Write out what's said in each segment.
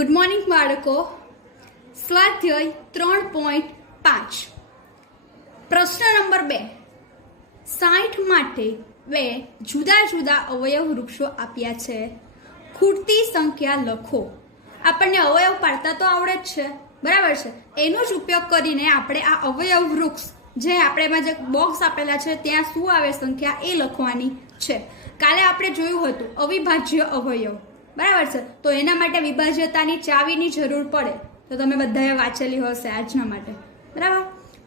Good morning બાળકો. સ્વાધ્યાય 3.5 પ્રશ્ન નંબર 2. 60 માટે 2 જુદા જુદા અવયવ વૃક્ષો આપ્યા છે. ખૂટતી સંખ્યા લખો. આપણને અવયવ પાડતા તો આવડે જ છે, બરાબર છે. એનો જ ઉપયોગ કરીને આપણે આ અવયવ વૃક્ષ જે આપણે એમાં જે બોક્સ આપેલા છે ત્યાં શું આવે સંખ્યા એ લખવાની છે. કાલે આપણે જોયું હતું અવિભાજ્ય અવયવ, બરાબર છે. તો એના માટે વિભાજ્યતાની ચાવીની જરૂર પડે, તો તમે બધાએ વાંચેલી હશે આજના માટે, બરાબર.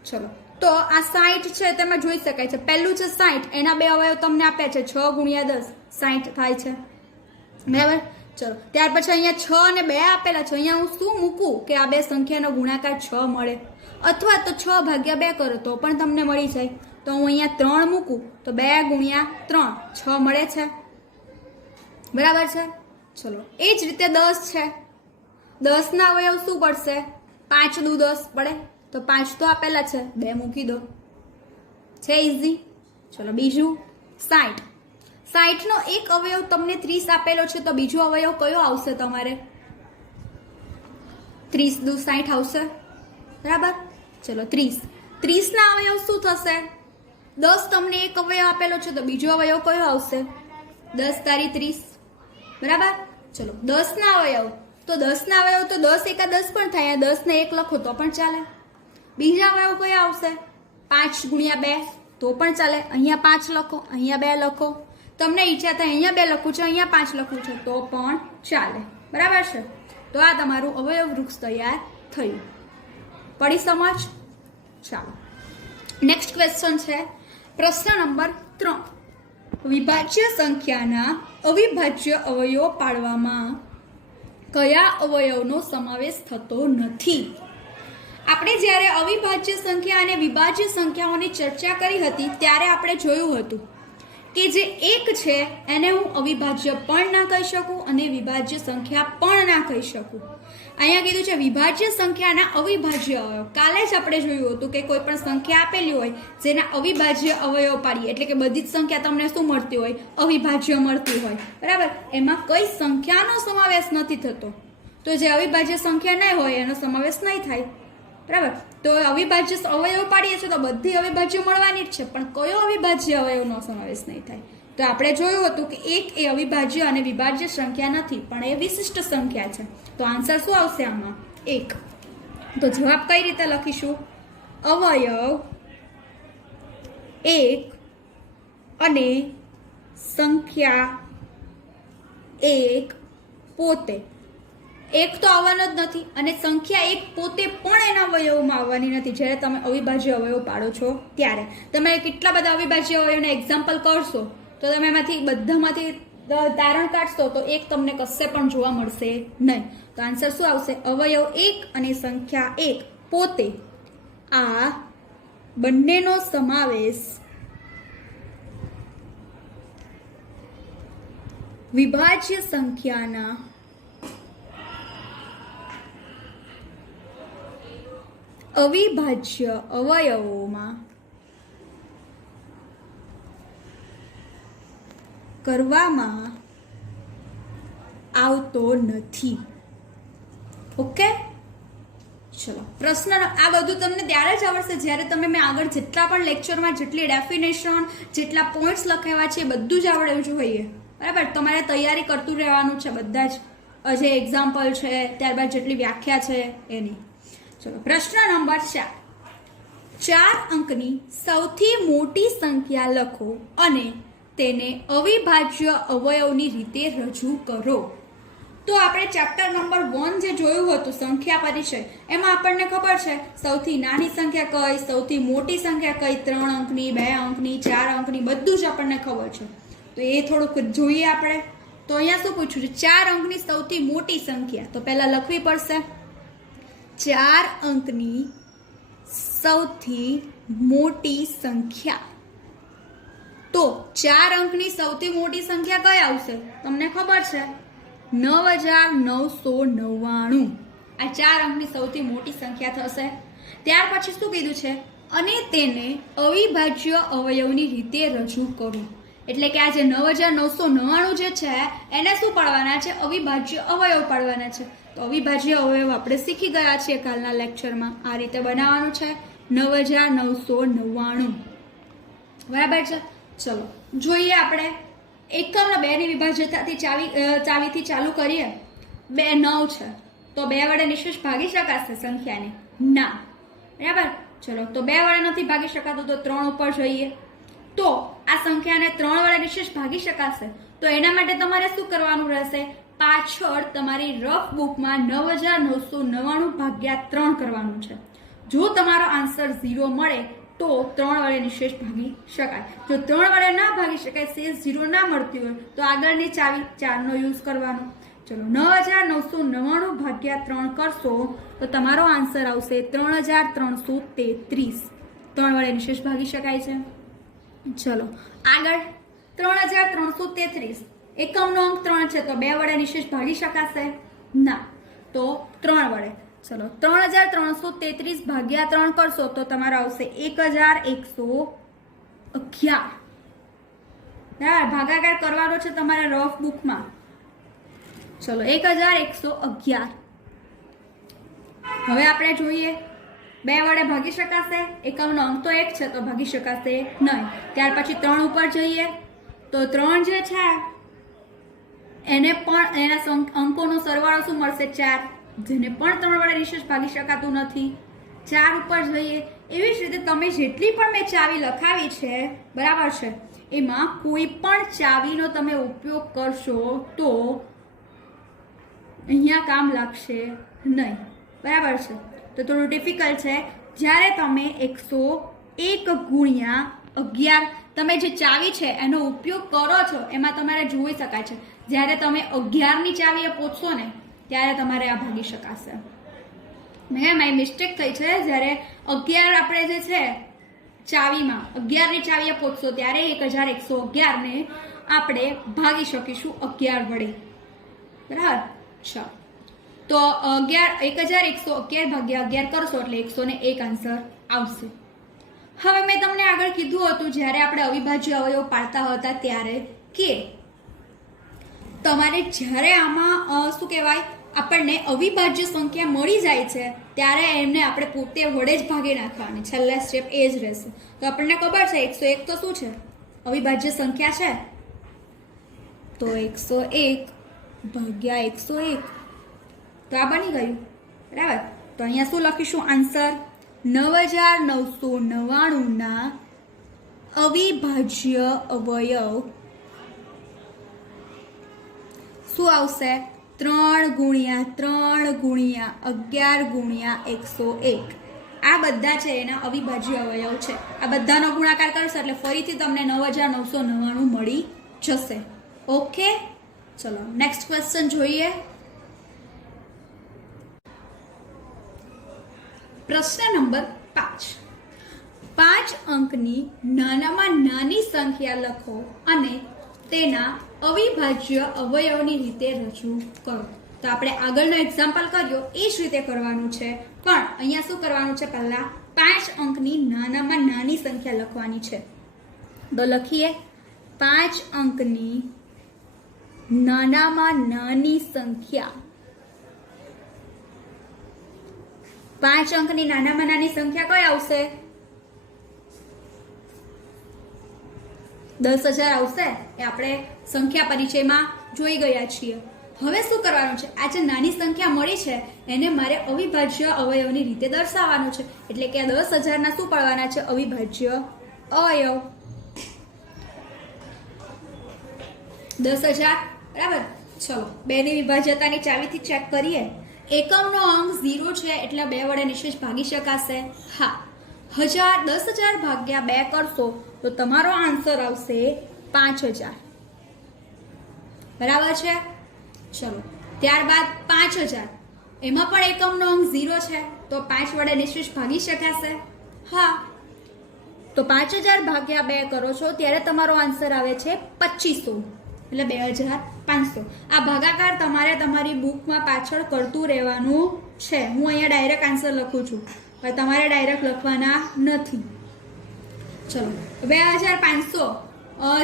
ચલો, તો આ 60 છે તેમાં જોઈ શકાય છે. પહેલું છે 60, એના બે અવયવ તમને આપ્યા છે 6 × 10 60 થાય છે, બરાબર. ચલો, ત્યાર પછી અહીંયા 6 અને 2 આપેલા છે. અહીંયા હું શું મૂકું કે આ બે સંખ્યાનો ગુણાકાર 6 મળે, અથવા તો 6/2 કરો તો પણ તમને મળી જાય. તો હું અહીંયા 3 મૂકું તો 2 × 3 6 મળે છે, બરાબર છે. ચલો, એ જ રીતે 10 છે. 10 ના અવયવ શું પડશે? 5 દુ 10 પડે, તો 5 તો આપેલા છે, 2 મૂકી દો, છે ઈઝી. ચલો, બીજું 60. 60 નો એક અવયવ તમને 30 આપેલો છે, તો બીજો અવયવ કયો આવશે તમારે? 30 દુ 60 આવશે, બરાબર. ચલો, 30 ના અવયવ શું થશે? 10 તમને એક અવયવ આપેલો છે, તો બીજો અવયવ કયો આવશે? 10 તારી 30, બરાબર. ચલો, 10 ના અવયવ, તો 10 ના અવયવ તો 10 એકા 10 પણ થાય. 10 ને 1 લખો તો પણ ચાલે. બીજા અવયવ કયા આવશે? 5 × 2 તો પણ ચાલે. અહીંયા 5 લખો, અહીંયા 2 લખો. તમને ઈચ્છા થાય અહીંયા 2 લખું છે, અહીંયા 5 લખું છે તો પણ ચાલે, બરાબર છે. તો આ તમારું અવયવ વૃક્ષ તૈયાર થયું. પડી સમજ? ચાલો, નેક્સ્ટ ક્વેશ્ચન છે પ્રશ્ન નંબર 3. વિભાજ્ય સંખ્યાના અવિભાજ્ય અવયવો પાડવામાં કયા અવયવનો સમાવેશ થતો નથી? આપણે જ્યારે અવિભાજ્ય સંખ્યા અને વિભાજ્ય સંખ્યાઓની ચર્ચા કરી હતી ત્યારે આપણે જોયું હતું કે જે 1 છે એને હું અવિભાજ્ય પણ ના કહી શકું અને વિભાજ્ય સંખ્યા પણ ના કહી શકું. અહીંયા કીધું છે વિભાજ્ય સંખ્યાના અવિભાજ્ય અવયવ. કાલે જ આપણે જોયું હતું કે કોઈ પણ સંખ્યા આપેલી હોય જેના અવિભાજ્ય અવયવ પાડીએ, એટલે કે બધી જ સંખ્યા તમને શું મળતી હોય? અવિભાજ્ય મળતી હોય, બરાબર. એમાં કઈ સંખ્યાનો સમાવેશ નથી થતો, તો જે અવિભાજ્ય સંખ્યા નહીં હોય એનો સમાવેશ નહીં થાય, બરાબર. તો અવિભાજ્ય અવયવ પાડીએ છીએ તો બધી અવિભાજ્ય મળવાની જ છે, પણ કયો અવિભાજ્ય અવયવનો સમાવેશ નહીં થાય? તો આપણે જોયું હતું કે 1 એ અવિભાજ્ય અને વિભાજ્ય સંખ્યા નથી, પણ એ વિશિષ્ટ સંખ્યા છે. તો આન્સર શું આવશે આમાં? 1. તો જવાબ કઈ રીતે લખીશું? અવયવ 1 અને સંખ્યા 1 પોતે. 1 તો આવવાનો જ નથી અને સંખ્યા 1 પોતે પણ એના અવયવમાં આવવાની નથી. જ્યારે તમે અવિભાજ્ય અવયવ પાડો છો ત્યારે તમે કેટલા બધા અવિભાજ્ય અવયવના એક્ઝામ્પલ કરશો તો તમે એમાંથી બધામાંથી તારણ કાઢશો તો 1 તમને કશે પણ જોવા મળશે નહીં. તો આન્સર શું આવશે? અવયવ 1 અને સંખ્યા 1 પોતે આ બંનેનો સમાવેશ વિભાજ્ય સંખ્યાના અવિભાજ્ય અવયવોમાં કરવામાં આવતો નથી. ઓકે, ચલો. પ્રશ્ન આ બધું તમને ત્યારે જ આવડશે જ્યારે તમે મેં આગળ જેટલા પણ લેક્ચરમાં જેટલી ડેફિનેશન, જેટલા પોઈન્ટ્સ લખાવ્યા છે એ બધું જ આવડવું જોઈએ, બરાબર. તમારે તૈયારી કરતું રહેવાનું છે બધા જ, જે એક્ઝામ્પલ છે ત્યારબાદ જેટલી વ્યાખ્યા છે એની. ચલો, પ્રશ્ન નંબર 4. 4 અંકની સૌથી મોટી સંખ્યા લખો અને તેને અવિભાજ્ય અવયવની રીતે રજૂ કરો. તો આપણે ચેપ્ટર નંબર 1 જે જોયું હતું સંખ્યા પરિચય, એમાં આપણને ખબર છે સૌથી નાની સંખ્યા કઈ, સૌથી મોટી સંખ્યા કઈ, 3 અંકની, 2 અંકની, 4 અંકની, બધું જ આપણને ખબર છે. તો એ થોડુંક જોઈએ આપણે. તો અહીંયા શું પૂછ્યું છે? 4 અંકની સૌથી મોટી સંખ્યા. તો પહેલા લખવી પડશે 4 અંકની સૌથી મોટી સંખ્યા. તો 4 અંકની સૌથી મોટી સંખ્યા કઈ આવશે? તમને ખબર છે 9999. આ 4 અંકની સૌથી મોટી સંખ્યા થશે. ત્યાર પછી શું કીધું છે? અને તેને અવિભાજ્ય અવયવની રીતે રજૂ કરવું. એટલે કે આ જે 9999 જે છે એને શું પાડવાના છે? અવિભાજ્ય અવયવ પાડવાના છે. તો અવિભાજ્ય અવયવ આપણે શીખી ગયા છીએ કાલના લેક્ચરમાં. આ રીતે બનાવવાનું છે 9999. બરાબર છે. ચલો જોઈએ આપણે એકમ 2 ની વિભાજ્યતાથી ચાવીથી ચાલુ કરીએ. 2 9 છે તો 2 વડે નિશેષ ભાગી શકાશે સંખ્યાને? ના. બરાબર. ચલો તો 2 વડે નથી ભાગી શકાતું તો 3 ઉપર જઈએ. તો આ સંખ્યાને 3 વડે નિશેષ ભાગી શકાશે તો એના માટે તમારે શું કરવાનું રહેશે? પાછળ તમારી રફ બુકમાં 9999 ભાગ્યા 3 કરવાનું છે. જો તમારો આન્સર 0 મળે તો 3 વડે નિશેષ ભાગી શકાય. જો 3 વડે ના ભાગી શકાય, શેષ 0 ના મળતી હોય તો આગળની ચાવી 4 નો યુઝ કરવાનો. ચલો 9999 ભાગ્યા 3 કરશો તો તમારો આન્સર આવશે 3333. 3 વડે નિશેષ ભાગી શકાય છે. ચલો આગળ 3333. એકમનો અંક 3 છે તો 2 વડે નિશેષ ભાગી શકાશે? ના. તો 3 વડે. ચલો 3333 ભાગ્યા 3 કરશો તો તમારો આવશે 1111. ભાગાકાર કરવાનો છે તમારે રફ બુકમાં. ચલો 1111. હવે આપણે જોઈએ 2 વડે ભાગી શકાશે? એકમનો અંક તો 1 છે તો ભાગી શકાશે નહીં. ત્યાર પછી 3 ઉપર જઈએ તો 3 જે છે એને પણ એના અંકોનો સરવાળો શું મળશે? 4. જેને પણ 3 વડે નિશેષ ભાગી શકાતું નથી. 4 ઉપર જઈએ. એવી જ રીતે તમે જેટલી પણ મેં ચાવી લખાવી છે બરાબર છે એમાં કોઈ પણ ચાવીનો તમે ઉપયોગ કરશો તો અહીંયા કામ લાગશે નહીં. બરાબર છે. તો થોડું ડિફિકલ્ટ છે. જ્યારે તમે 101 ગુણ્યા 11 તમે જે ચાવી છે એનો ઉપયોગ કરો છો એમાં તમારે જોઈ શકાય છે જ્યારે તમે 11ની ચાવીએ પહોંચશો ને ત્યારે તમારે આ ભાગી શકાશે. મારી મિસ્ટેક થઈ છે. જ્યારે 11 આપણે જે છે ચાવીમાં 11ની ચાવીએ પહોંચશો ત્યારે 1111 ને આપણે ભાગી શકીશું 11 વડે. બરાબર. ચાલો તો 1111 ભાગ્યા 11 કરશો એટલે 101 આન્સર આવશે. હવે મેં તમને આગળ કીધું હતું જ્યારે આપણે અવિભાજ્ય અવયવ પાડતા હતા ત્યારે કે તમારે જ્યારે આમાં શું કહેવાય આપણને અવિભાજ્ય સંખ્યા મળી જાય છે ત્યારે એમને આપણે પોતે વડે જ ભાગી નાખવાની. છેલ્લા સ્ટેપ એ જ રહેશે. તો આપણને ખબર છે 101 તો શું છે? અવિભાજ્ય સંખ્યા છે. તો 101 ભાગ્યા 101 તો આ બની ગયું. બરાબર. તો અહીંયા શું લખીશું? આન્સર 9999 ના અવિભાજ્ય અવયવ શું આવશે? 3 ગુણ્યા 3 ગુણ્યા 11 ગુણ્યા 101. આ બધા છે એના અવિભાજ્ય અવયવ છે. આ બધાનો ગુણાકાર કરશો એટલે ફરીથી તમને 9999 મળી જશે. ઓકે. ચલો નેક્સ્ટ ક્વેશ્ચન જોઈએ. પ્રશ્ન નંબર 5. 5 અંકની નાનામાં નાની સંખ્યા લખો અને તેના અવિભાજ્ય અવયવની રીતે રજૂ કરો. તો આપણે આગળનો એક્ઝામ્પલ કર્યો એ જ રીતે કરવાનું છે પણ અહીંયા શું કરવાનું છે? પહેલા 5 અંકની નાનામાં નાની સંખ્યા લખવાની છે. તો લખીએ 5 અંકની નાનામાં નાની સંખ્યા. 5 અંકની નાનામાં નાની સંખ્યા કઈ આવશે? 10,000 આવશે. એ આપણે સંખ્યા પરિચયમાં જોઈ ગયા છીએ. હવે શું કરવાનું છે? આ જે નાની સંખ્યા મળી છે એને મારે અવિભાજ્ય અવયવની રીતે દર્શાવવાનું છે. એટલે કે 10,000 ના શું પડવાના છે? અવિભાજ્ય અવયવ. 10,000. બરાબર. ચલો 2 ની વિભાજ્યતાની ચાવીથી ચેક કરીએ. એકમનો અંક 0 છે એટલે 2 વડે નિશેષ ભાગી શકાશે? હા. 10,000 ભાગ્યા 2 કરશો તો તમારો આન્સર આવશે 5,000. બરાબર છે. ચલો ત્યારબાદ 5,000. એમાં પણ એકમનો અંક 0 છે તો 5 વડે નિશેષ ભાગી શકાશે? હા. તો 5,000 ભાગ્યા 2 કરો છો ત્યારે તમારો આન્સર આવે છે 2500 એટલે 2,500. આ ભાગાકાર તમારે તમારી બુકમાં પાછળ કરતું રહેવાનું છે. હું અહીંયા ડાયરેક્ટ આન્સર લખું છું પણ તમારે ડાયરેક્ટ લખવાના નથી. ચલો 2,500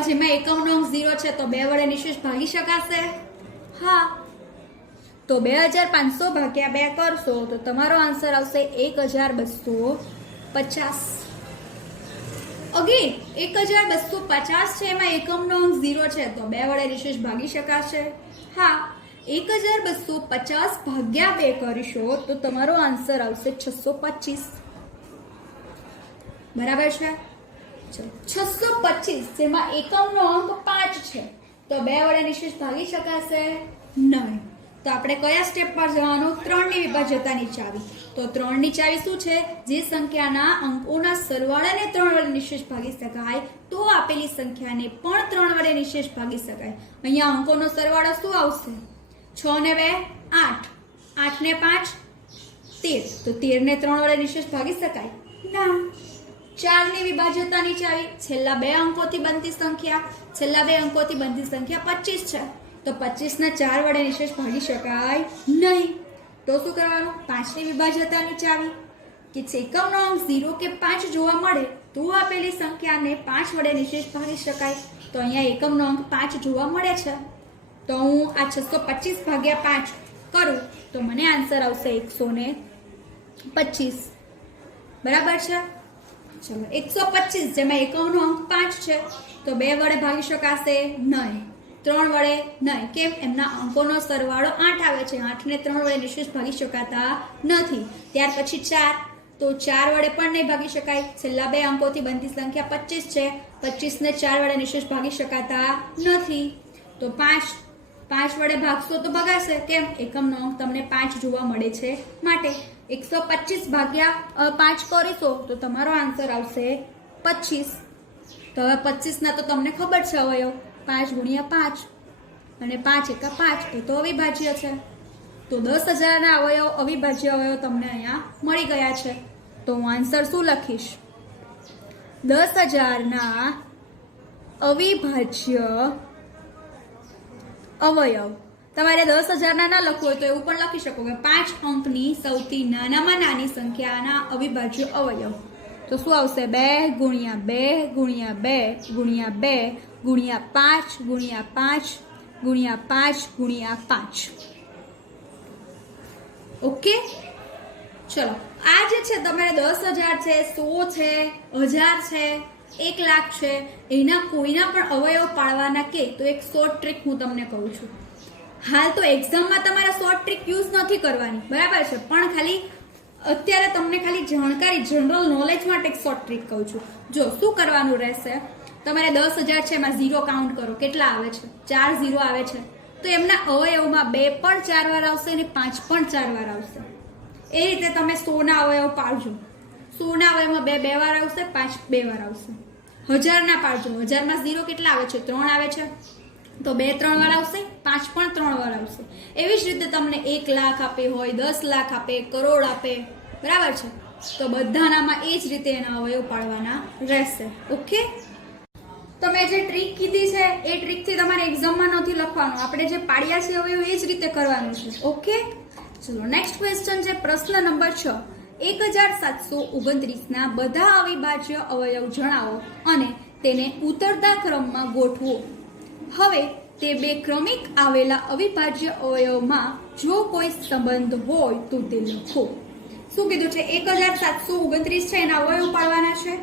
જેમાં એકમનો અંક 0 છે તો 2 વડે નિશેષ ભાગી શકાશે? હા. તો 2500 ભાગ્યા 2 કરશો તો તમારો આન્સર આવશે 1250. અગેન 1250 છે, એમાં એકમનો અંક 0 છે તો 2 વડે નિશેષ ભાગી શકાશે. હા, 1250 ભાગ્યા 2 કરીશો તો તમારો આન્સર આવશે 625. બરાબર છે? ચલો 625 જેમાં એકમનો અંક 5 છે તો 2 વડે નિશેષ ભાગી શકાશે નહીં. તો આપણે કયા સ્ટેપ પર જવાનું? 3 ની વિભાજ્યતાની ચાવી. તો 3 ની ચાવી શું છે? જે સંખ્યાના અંકોના સરવાળાને 3 વડે નિશેષ ભાગી શકાય તો આપેલી સંખ્યાને પણ 3 વડે નિશેષ ભાગી શકાય. અહીંયા અંકોનો સરવાળો શું આવશે? 6 ને 2 8, 8 ને 5 13. તો 13 ને 3 વડે નિશેષ ભાગી શકાય ના. 4 ની વિભાજ્યતાની ચાવી. છેલ્લા 2 અંકોથી બનતી સંખ્યા 25 છે તો 25 ને 4 વડે નિશેષ ભાગી શકાય નહીં. તો શું કરવાનું? 5 ની વિભાજ્યતાની ચાવી કે એકમનો અંક 0 કે 5 જોવા મળે તો આપેલી સંખ્યાને 5 વડે નિશેષ ભાગી શકાય. તો અહીંયા એકમનો અંક 5 જોવા મળે છે તો હું આ 625 ભાગ્યા 5 કરું તો મને આન્સર આવશે 125. બરાબર છે? ચલો 125 જેમાં એકમનો અંક 5 છે તો 2 વડે ભાગી શકાશે નહીં, 3 વડે નહીં. કેમ? એમના અંકોનો સરવાળો 8 આવે છે. 8 ને 3 વડે નિશેષ ભાગી શકાતા નથી. ત્યાર પછી 4, તો 4 વડે પણ નહીં ભાગી શકાય. છેલ્લા 2 અંકોથી બનતી સંખ્યા 25 છે. 25 ને 4 વડે નિશેષ ભાગી શકાતા નથી. તો 5 વડે ભાગશો તો ભગાશે. કેમ? એકમનો અંક તમને 5 જોવા મળે છે માટે. 125 ભાગ્યા 5 કરીશો તો તમારો આન્સર આવશે 25. તો હવે 25 ના તો તમને ખબર છે અવયવ 5 ગુણ્યા 5 અને 5 એકા 5 એ તો અવિભાજ્ય છે. તો 10,000 ના અવયવ અવિભાજ્ય અવયવ તમને અહીંયા મળી ગયા છે. તો હું આન્સર શું લખીશ? 10,000 ના અવિભાજ્ય અવયવ. તમારે 10,000 ના લખવું હોય તો એવું પણ લખી શકો કે 5 અંકની સૌથી નાનામાં નાની સંખ્યાના અવિભાજ્ય અવયવ. તો શું આવશે? 2 ગુણ્યા 2 ગુણ્યા 2 ગુણ્યા 2 ગુણ્યા 5 ગુણ્યા 5 ગુણ્યા 5 ગુણ્યા 5. ઓકે, ચલો આ જે છે તમારે 10,000 છે, 100 છે, 1000 છે, 1 લાખ છે, એના કોઈના પણ અવયવ પાડવાના કે તો એક શોર્ટ ટ્રીક હું તમને કહું છું. હાલ તો એક્ઝામમાં તમારે શોર્ટ ટ્રીક યુઝ નથી કરવાની, બરાબર છે, પણ ખાલી અત્યારે તમને ખાલી જાણકારી જનરલ નોલેજ માટે એક શોર્ટ ટ્રીક કહું છું. જો શું કરવાનું રહેશે, તમારે 10,000 છે એમાં 0 કાઉન્ટ કરો. કેટલા આવે છે? 4 0 આવે છે. તો એમના અવયવમાં 2 પણ 4 વાર આવશે અને 5 પણ 4 વાર આવશે. એ રીતે તમે 100 ના અવયવ પાડજો. 100 ના અવયવમાં 2 2 વાર આવશે, 5 2 વાર આવશે. 1000 ના પાડજો. 1000 માં 0 કેટલા આવે છે? 3 આવે છે. તો 2 3 વાર આવશે, 5 પણ 3 વાર આવશે. એવી જ રીતે તમને 1 લાખ આપે હોય, 10 લાખ આપે, કરોડ આપે, બરાબર છે, તો બધાનામાં એ જ રીતે એના અવયવ પાડવાના રહેશે. ઓકે, તમે જે ટ્રીક કીધી છે એ ટ્રીકથી તમારે એક્ઝામમાં નથી લખવાનું. આપણે જે પાડ્યા છે અવયવ એ જ રીતે કરવાનું છે. ઓકે, ચલો નેક્સ્ટ ક્વેશ્ચન છે પ્રશ્ન નંબર 6. 1729 ના બધા અવિભાજ્ય અવયવ જણાવો અને તેને ઉતરતા ક્રમમાં ગોઠવો. હવે તે બે ક્રમિક આવેલા અવિભાજ્ય અવયવમાં જો કોઈ સંબંધ હોય તો તે લખો. શું કીધું છે? 1729 છે એના અવયવ પાડવાના છે.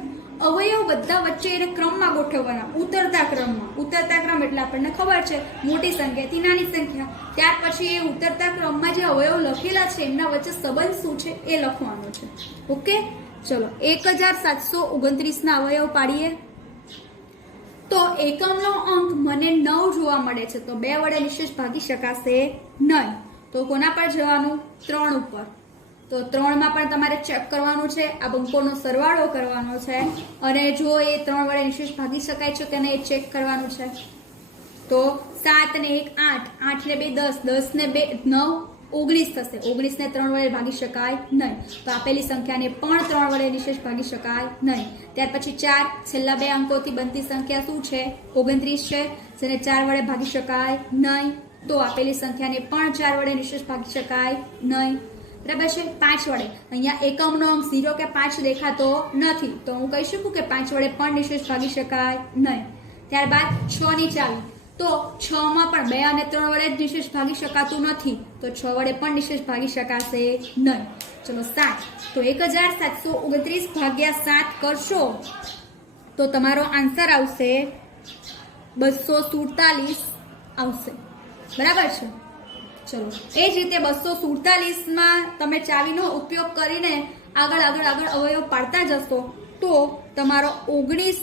અવયવ બધા વચ્ચે એને ક્રમમાં ગોઠવવાના, ઉતરતા ક્રમમાં. ઉતરતા ક્રમ એટલે આપણને ખબર છે મોટી સંખ્યાથી નાની સંખ્યા. ત્યાર પછી એ ઉતરતા ક્રમમાં જે અવયવ લખેલા છે એમના વચ્ચે સંબંધ શું છે એ લખવાનો છે. ઓકે, ચલો 1729 ના અવયવ પાડીએ. તો એકમનો અંક મને 9 જોવા મળે છે તો 2 વડે નિશેષ ભાગી શકાશે નહીં. તો કોના પર જવાનું? 3 ઉપર. તો 3 માં પણ તમારે ચેક કરવાનું છે, આ અંકોનો સરવાળો કરવાનો છે અને જો એ 3 વડે નિશેષ ભાગી શકાય છે કે નહીં એ ચેક કરવાનું છે. તો 7 ને 1 8, 8 ને 2 10, 10 ને 2 9 19 થશે. 19 ને 3 વડે ભાગી શકાય નહીં. તો આપેલી સંખ્યાને પણ 3 વડે નિશેષ ભાગી શકાય નહીં. ત્યાર પછી 4, છેલ્લા 2 અંકોથી બનતી સંખ્યા શું છે? 29 છે, જેને 4 વડે ભાગી શકાય નહીં. તો આપેલી સંખ્યાને પણ 4 વડે નિશેષ ભાગી શકાય નહીં. બરાબર છે? 5 વડે. અહીંયા એકમનો અંક 0 કે 5 દેખાતો નથી તો હું કહી શકું કે 5 વડે પણ નિશેષ ભાગી શકાય નહીં. ત્યારબાદ 6 ની ચાવી. તો 6 માં પણ 2 અને 3 વડે જ નિશેષ ભાગી શકાતું નથી, તો 6 વડે પણ નિશેષ ભાગી શકાશે નહીં. ચલો 7, તો 1729 ભાગ્યા 7 કરશો તો તમારો આન્સર આવશે 247 આવશે. બરાબર છે. ચલો એ જ રીતે 247 તમે ચાવીનો ઉપયોગ કરીને આગળ અવયવ પાડતા જશો તો તમારો 19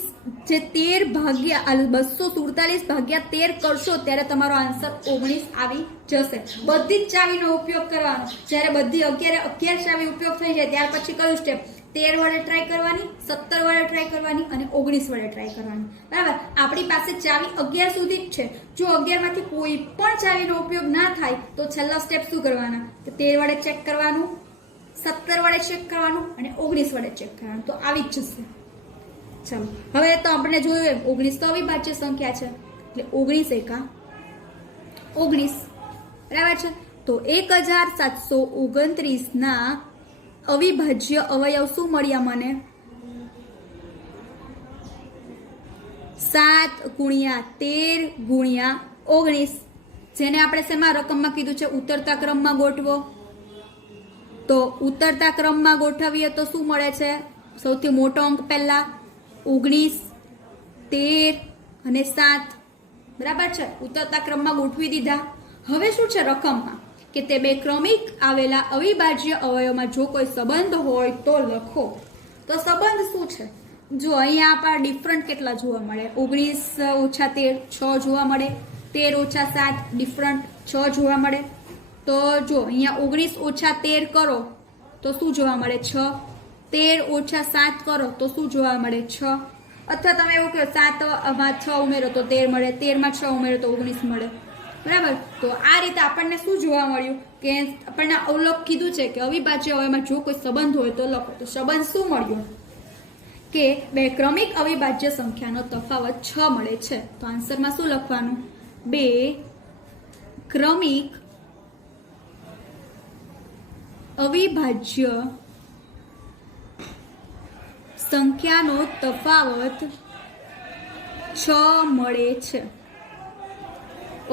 જે 13 ભાગ્યા 247 ભાગ્યા 13 કરશો ત્યારે તમારો આન્સર 19 આવી જશે. બધી જ ચાવીનો ઉપયોગ કરવાનો. જ્યારે બધી 11 ચાવી ઉપયોગ થઈ જાય ત્યાર પછી કયું સ્ટેપ? 13 વડે ટ્રાય કરવાની, 17 વડે ટ્રાય કરવાની અને 19 વડે ટ્રાય કરવાની. બરાબર. આપણી પાસે ચાવી 11 સુધી જ છે. જો 11 માંથી કોઈ પણ ચાવીનો ઉપયોગ ના થાય તો છેલ્લા સ્ટેપ શું કરવાના? 13 વડે ચેક કરવાનું, 17 વડે ચેક કરવાનું અને 19 વડે ચેક કરવાનું. તો આવી જ જશે. ચાલો હવે તો આપણે જોયું એમ 19 તો અવિભાજ્ય સંખ્યા છે એટલે 19 એકા 19. બરાબર છે. તો 1729 ના અવિભાજ્ય અવયવ શું મળ્યા મને? 7 ગુણ્યા 13 ગુણ્યા 19, જેને આપણે શેમાં રકમમાં કીધું છે? ઉતરતા ક્રમમાં ગોઠવો. તો ઉતરતા ક્રમમાં ગોઠવીએ તો શું મળે છે? સૌથી મોટો અંક પહેલા 19, 13 અને 7. બરાબર છે. ઉતરતા ક્રમમાં ગોઠવી દીધા. હવે શું છે રકમમાં? કે તે બે ક્રમિક આવેલા અવિભાજ્ય અવયવમાં જો કોઈ સંબંધ હોય તો લખો. તો સંબંધ શું છે? જો અહીંયા આપણા ડિફરન્ટ કેટલા જોવા મળે? 19 ઓછા 13 6 જોવા મળે, 13 ઓછા 7 ડિફરન્ટ 6 જોવા મળે. તો જો અહીંયા 19 ઓછા 13 કરો તો શું જોવા મળે? 6. 13 ઓછા 7 કરો તો શું જોવા મળે? 6. અથવા તમે એવું કહો 7 માં 6 ઉમેરો તો 13 મળે, 13 માં 6 ઉમેરો તો 19 મળે. બરાબર. તો આ રીતે આપણને શું જોવા મળ્યું? કે આપણને અવલોક કીધું છે કે અવિભાજ્ય અવયવમાં જો કોઈ સંબંધ હોય તો લખો. તો સંબંધ શું મળ્યો? કે બે ક્રમિક અવિભાજ્ય સંખ્યાનો તફાવત 6 મળે છે. તો આન્સરમાં શું લખવાનું? 2 ક્રમિક અવિભાજ્ય સંખ્યાનો તફાવત 6 મળે છે.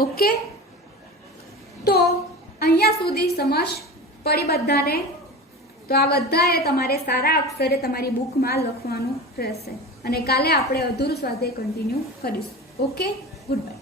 ઓકે. તો અહીંયા સુધી સમજ પડી બધાને? તો આ બધાએ તમારે સારા અક્ષરે તમારી બુકમાં લખવાનું રહેશે અને કાલે આપણે અધૂરું સ્વાધ્યાય કન્ટિન્યુ કરીશું. Okay, good bye.